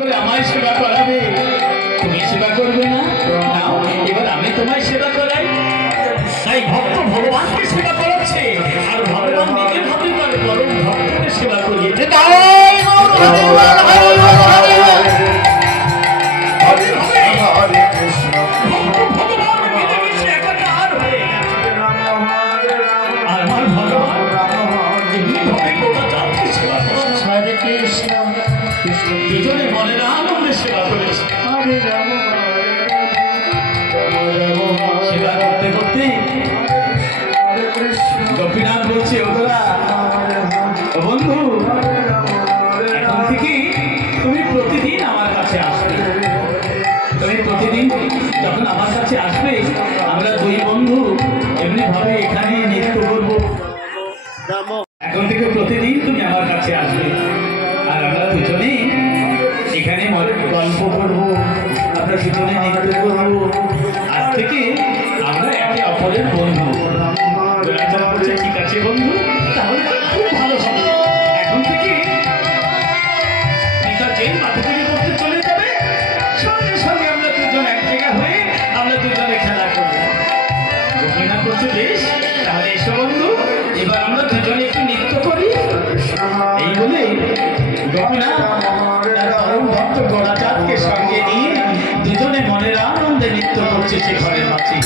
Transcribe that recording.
করে আমায় সেবা করাবে, তুমি সেবা করবে না? নাও এবার আমি তোমায় সেবা করাই। তাই ভক্ত ভগবানকে সেবা করাচ্ছে, আর ভগবান নিজে ভাবে তার পরম ভক্তকে সেবা করিয়েছে। দুজনে মনের আনন্দে সেবা করেছে। সেবা করতে করতে গোপীনাথ বলছে, ওরা বন্ধু এখন থেকে তুমি প্রতিদিন আমার কাছে আসবে। তুমি প্রতিদিন যখন আমার কাছে আসবে, আমরা দুই বন্ধু এমনি ভাবে এখানে নৃত্য করবো। এখন থেকে প্রতিদিন তুমি আমার কাছে আসবে, আর আমরা দুজনে এখানে গল্প করবো, আমরা দুজনে নৃত্য করবো। আজ থেকে আমরা একে অপরের বন্ধু। বলছে ঠিক আছে বন্ধু, তাহলে খুব ভালো হবে। এখন থেকে পিতা যেই মাথা থেকে করতে চলে যাবে, সঙ্গে সঙ্গে আমরা দুজন এক জায়গা হয়ে আমরা দুজনে খেলা করবো। গোপীনাথ করছে বেশ, তাহলে এসো বন্ধু, এবার আমরা দুজনে একটু নৃত্য করি। এই বলে গোপীনাথ তার পরম ভক্ত গোড়াচাঁদকে সঙ্গে নিয়ে দুজনে মনের আনন্দে নৃত্য করছে সে ঘরের মাঝে।